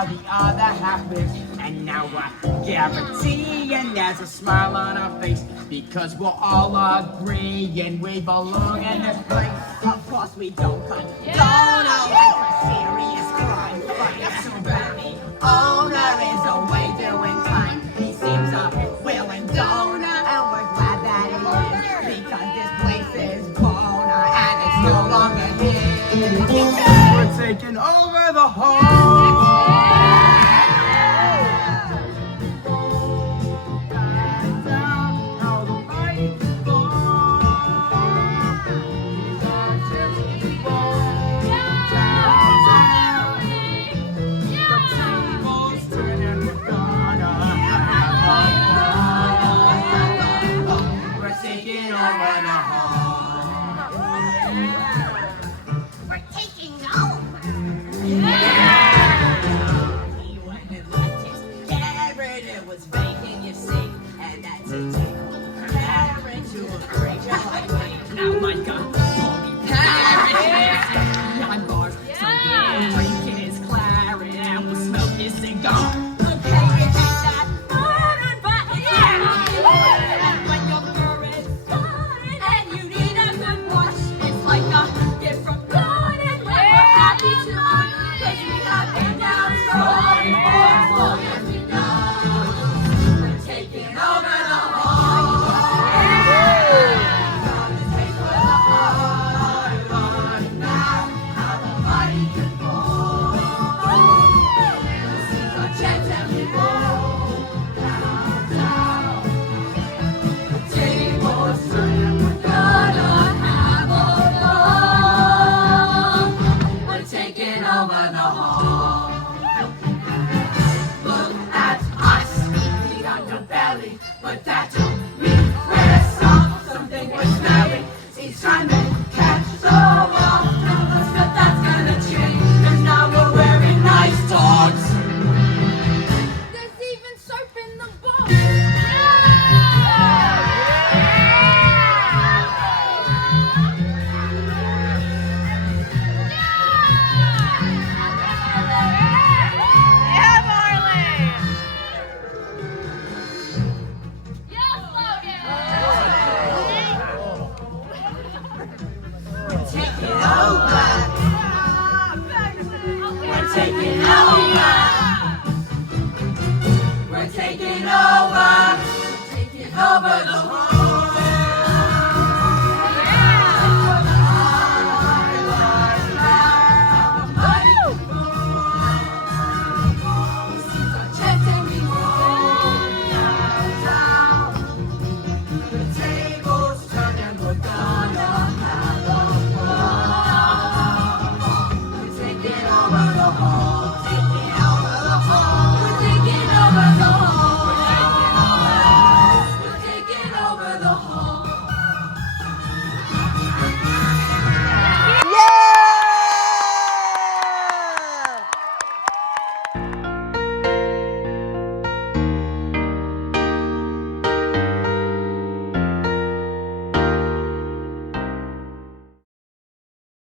while the other half lives. And now I guarantee, and there's a smile on our face, because we'll all agree and we belong in this place. Of course we don't condone a serious crime, but if somebody owner is away doing time, he seems a willing donor, and we're glad that he is, because this place is boner and it's no longer his. We're taking over the hall. Gone.